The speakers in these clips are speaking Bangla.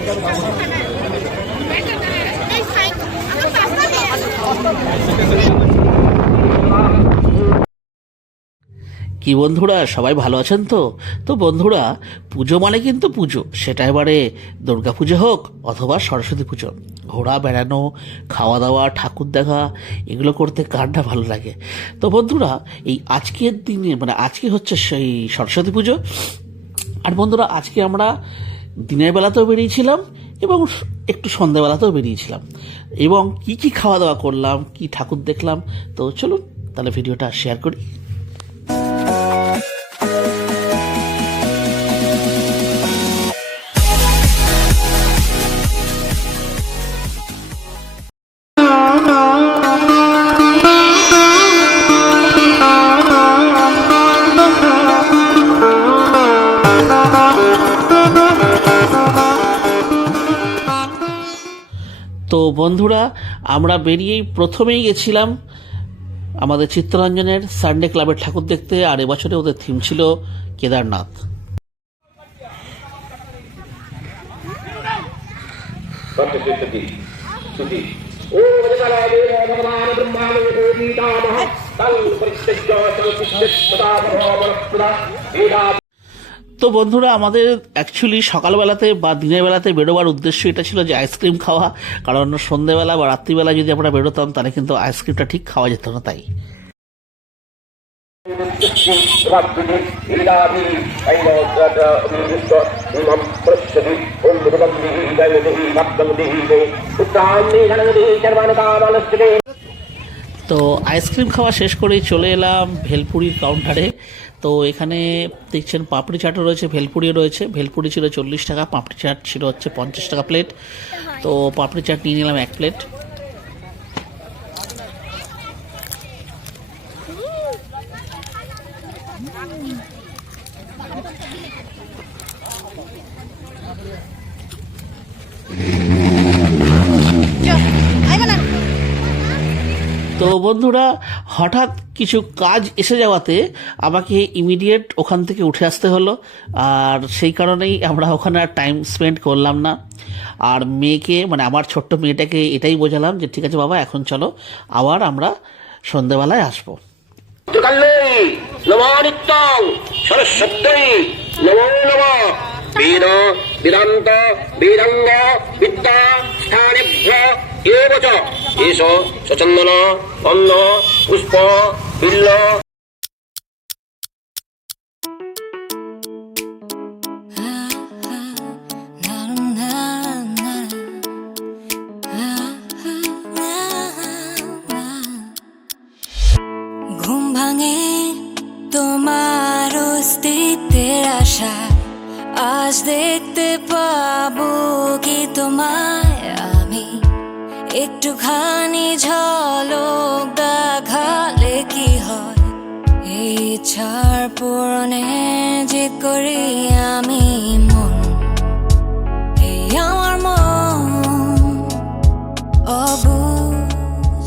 কি বন্ধুরা, সবাই ভালো আছেন তো? তো বন্ধুরা, পুজো মানে কিন্তু পুজো, সেটা এবারে দুর্গা পুজো হোক অথবা সরস্বতী পুজো, ঘোরা বেড়ানো, খাওয়া দাওয়া, ঠাকুর দেখা, এগুলো করতে কারটা ভালো লাগে। তো বন্ধুরা, এই আজকের দিনে মানে আজকে হচ্ছে সেই সরস্বতী পুজো। আর বন্ধুরা, আজকে আমরা দিনের বেলাতেও বেরিয়েছিলাম এবং একটু সন্ধ্যাবেলাতেও বেরিয়েছিলাম, এবং কি কি খাওয়া দাওয়া করলাম, কি ঠাকুর দেখলাম, তো চলুন তাহলে ভিডিওটা শেয়ার করি। তো বন্ধুরা, আমরা বেরিয়েই প্রথমেই গেছিলাম আমাদের চিত্তরঞ্জনের সানডে ক্লাবের ঠাকুর দেখতে, আর এবছরে ওদের থিম ছিল কেদারনাথ। তো বন্ধুরা, আমাদের অ্যাকচুয়ালি সকালবেলাতে বা দিনের বেলাতে বেরোবার উদ্দেশ্য এটা ছিল যে আইসক্রিম খাওয়া, কারণ সন্ধ্যেবেলা বা রাত্রিবেলা যদি আমরা বেরোতাম তাহলে কিন্তু আইসক্রিমটা ঠিক খাওয়া যেত না। তাই তো আইসক্রিম খাওয়া শেষ করেই চলে এলাম ভেলপুরির কাউন্টারে। তো এখানে দেখছেন পাপড়ি চাটও রয়েছে, ভেলপুরিও রয়েছে। ভেলপুরি ছিল 40 টাকা, পাপড়ি চাট ছিল হচ্ছে 50 টাকা প্লেট। তো পাপড়ি চাট নিয়ে নিলাম 1 প্লেট। তো বন্ধুরা, হঠাৎ কিছু কাজ এসে যাওয়াতে আমাকে ইমিডিয়েট ওখান থেকে উঠে আসতে হলো, আর সেই কারণেই আমরা ওখানে আর টাইম স্পেন্ড করলাম না। আর মেয়েকে মানে আমার ছোট্ট মেয়েটাকে এটাই বোঝালাম যে ঠিক আছে বাবা, এখন চলো, আবার আমরা সন্ধ্যেবেলায় আসবো। বেদ বেদান্ত বেদাঙ্গ বিদ্যা স্থানেভ্য এব চ এষ সচন্দন অন্ন পুষ্প বিল্ল। ঘুম ভাঙে তোমার অস্তিত্বের আশা, আজ দেখতে পাবো কি তোমায় আমি, একটুখানি ঝলক দেখালে কি হয়, এই ইচ্ছার পূরণে জিত করি আমি মন, এই আমার মন অবুঝ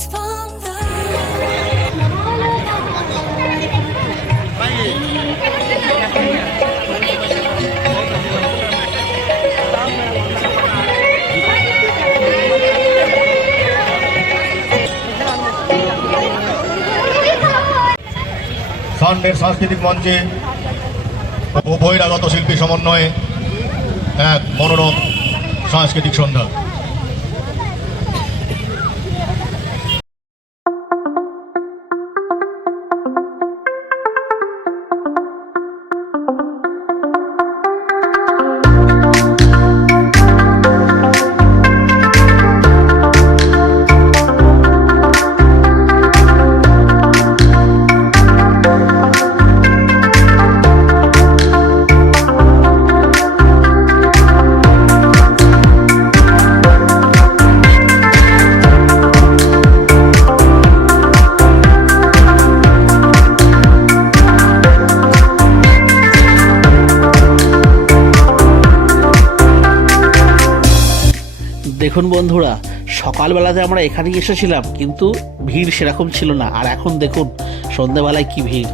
স্পন্দ। সানডের সাংস্কৃতিক মঞ্চে বহিরাগত শিল্পী সমন্বয়ে এক মনোরম সাংস্কৃতিক সন্ধ্যা। দেখুন বন্ধুরা, সকালবেলাতে আমরা এখানেই এসেছিলাম কিন্তু ভিড় সেরকম ছিল না, আর এখন দেখুন সন্ধ্যেবেলায় কি ভিড়।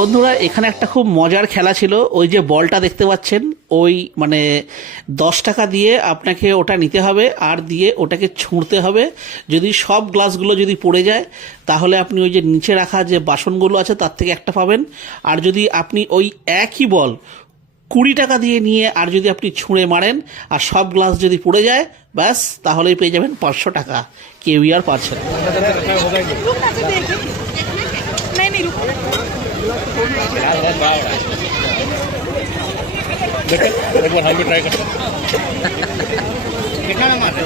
বন্ধুরা এখানে একটা খুব মজার খেলা ছিল। ওই যে বলটা দেখতে পাচ্ছেন, ওই মানে 10 টাকা দিয়ে আপনাকে ওটা নিতে হবে আর দিয়ে ওটাকে ছুঁড়তে হবে। যদি সব গ্লাসগুলো যদি পড়ে যায় তাহলে আপনি ওই যে নিচে রাখা যে বাসনগুলো আছে তার থেকে একটা পাবেন। আর যদি আপনি ওই একই বল 20 টাকা দিয়ে নিয়ে আর যদি আপনি ছুঁড়ে মারেন আর সব গ্লাস যদি পড়ে যায়, ব্যাস তাহলেই পেয়ে যাবেন 500 টাকা। কেউই আর পারছে না। एक बार हम भी ट्राई करते हैं। कितना नंबर है?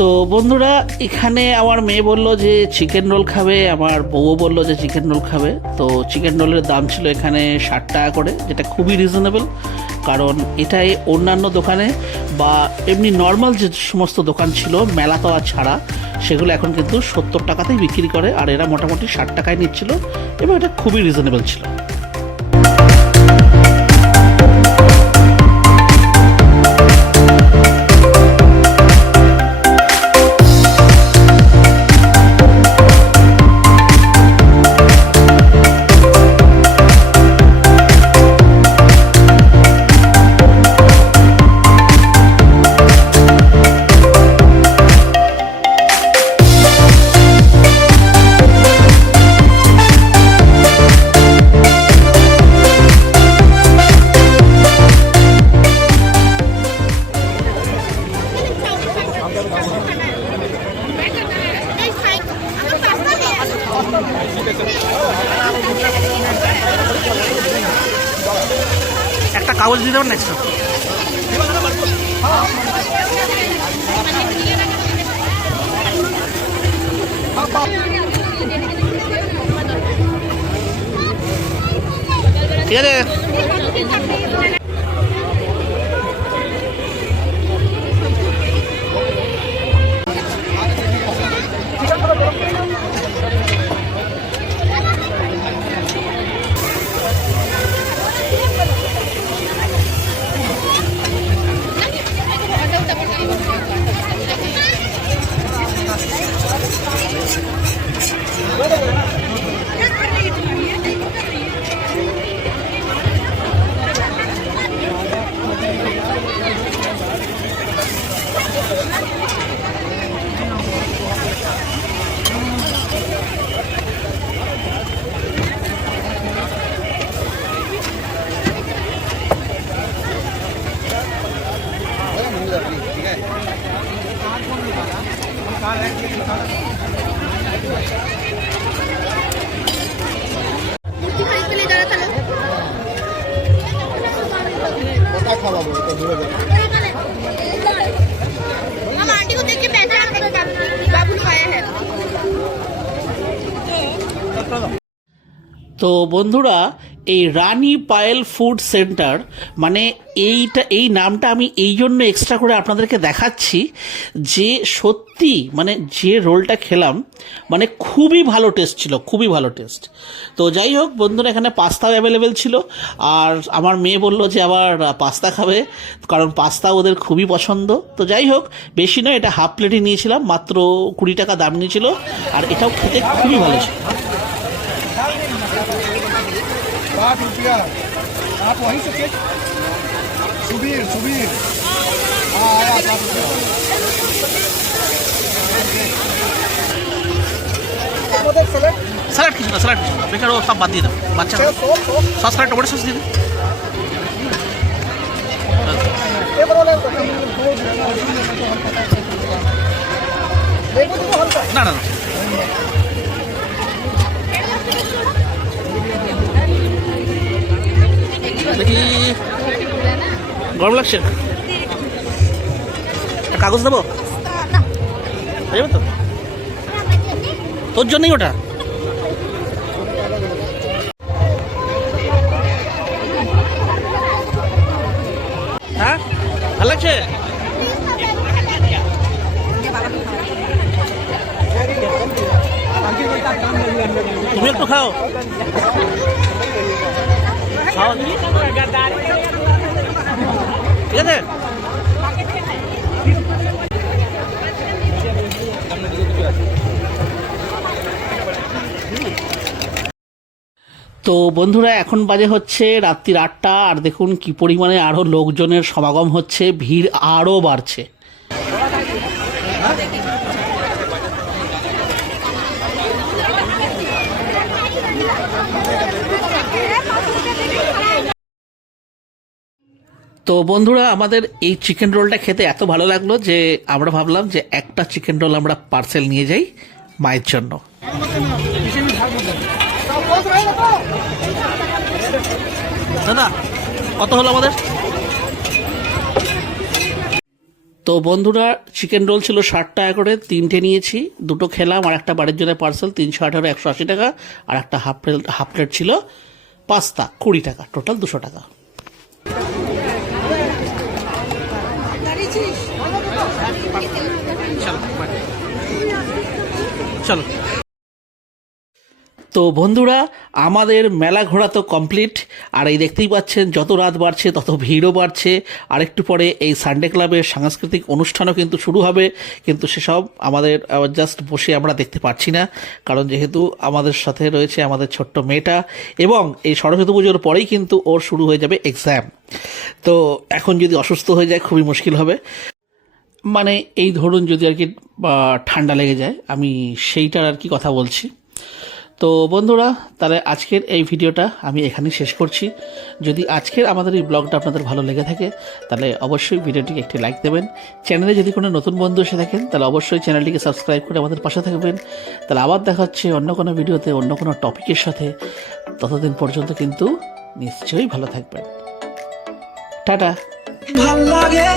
তো বন্ধুরা এখানে আমার মেয়ে বললো যে চিকেন রোল খাবে, আমার বউও বললো যে চিকেন রোল খাবে। তো চিকেন রোলের দাম ছিল এখানে 60 টাকা করে, যেটা খুবই রিজনেবল। কারণ এটাই অন্যান্য দোকানে বা এমনি নর্মাল যে সমস্ত দোকান ছিল মেলাতলা ছাড়া, সেগুলো এখন কিন্তু 70 টাকাতেই বিক্রি করে, আর এরা মোটামুটি 60 টাকায় নিচ্ছিল এবং এটা খুবই রিজনেবল ছিল। একটা কাগজ দিয়ে দেবেন নেক্সট। ঠিক আছে। हम आंटी को देख के पहचान गए बाबू लोग आया है। তো বন্ধুরা এই রানী পায়েল ফুড সেন্টার মানে এই নামটা আমি এই জন্য এক্সট্রা করে আপনাদেরকে দেখাচ্ছি যে সত্যি মানে যে রোলটা খেলাম মানে খুবই ভালো টেস্ট ছিল, খুবই ভালো টেস্ট। তো যাই হোক বন্ধুরা, এখানে পাস্তাও অ্যাভেলেবেল ছিল, আর আমার মেয়ে বলল যে আবার পাস্তা খাবে, কারণ পাস্তা ওদের খুবই পছন্দ। তো যাই হোক, বেশি নয়, এটা হাফ প্লেটই নিয়েছিলাম, মাত্র 20 টাকা দাম নিয়েছিল, আর এটাও খেতে খুবই ভালো ছিল। 60 रुपया आप वहीं से चेक सुबीर सुबीर हाँ आया 60 रुपया স্যালাড কিছু না, স্যালাড কিছু না, বেকার ও সব বাদ দিয়ে দাও, বাচ্চা সস স্যালাড টমেটো সস দিয়ে দিন। না না না গরম লাগছে? একটা কাগজ দেবো? হয়ে যাবে তো? তোর জন্যই ওটা। হ্যাঁ, ভালো লাগছে? তুমি একটু খাও। খাও। ঠিক আছে। তো বন্ধুরা, এখন বাজে হচ্ছে রাত্রি 8টা, আর দেখুন কি পরিমাণে আরো লোকজনের সমাগম হচ্ছে, ভিড় আরো বাড়ছে। তো বন্ধুরা, আমাদের এই চিকেন রোলটা খেতে এত ভালো লাগলো যে আমরা ভাবলাম যে একটা চিকেন রোল আমরা পার্সেল নিয়ে যাই মায়ের জন্য। দাদা, কত হলো আমাদের? তো বন্ধুরা, চিকেন রোল ছিল 60 টাকা করে, 3টে নিয়েছি, 2টো খেলাম, আর একটা বাড়ির জন্য পার্সেল 318 180 টাকা, আর একটা হাফ প্লেট ছিল পাস্তা 20 টাকা, টোটাল 200 টাকা। চলো। তো বন্ধুরা, আমাদের মেলা ঘোরা তো কমপ্লিট, আর এই দেখতেই পাচ্ছেন যত রাত বাড়ছে তত ভিড়ও বাড়ছে। আর একটু পরে এই সানডে ক্লাবের সাংস্কৃতিক অনুষ্ঠানও কিন্তু শুরু হবে, কিন্তু সেসব আমাদের জাস্ট বসে আমরা দেখতে পাচ্ছি না, কারণ যেহেতু আমাদের সাথে রয়েছে আমাদের ছোট্ট মেয়েটা, এবং এই সরস্বতী পুজোর পরেই কিন্তু ওর শুরু হয়ে যাবে এক্সাম। তো এখন যদি অসুস্থ হয়ে যায় খুবই মুশকিল হবে, মানে এই ধরুন যদি আর কি ঠান্ডা লেগে যায়, আমি সেইটার আর কি কথা বলছি। তো বন্ধুরা, তাহলে আজকের এই ভিডিওটা আমি এখানেই শেষ করছি। যদি আজকের আমাদের এই ব্লগটা আপনাদের ভালো লেগে থাকে তাহলে অবশ্যই ভিডিওটিকে একটি লাইক দেবেন। চ্যানেলে যদি কোনো নতুন বন্ধু এসে থাকেন তাহলে অবশ্যই চ্যানেলটিকে সাবস্ক্রাইব করে আমাদের পাশে থাকবেন। তাহলে আবার দেখা হচ্ছে অন্য কোনো ভিডিওতে অন্য কোনো টপিকের সাথে। ততদিন পর্যন্ত কিন্তু নিশ্চয়ই ভালো থাকবেন। টাটা। ভাল লাগে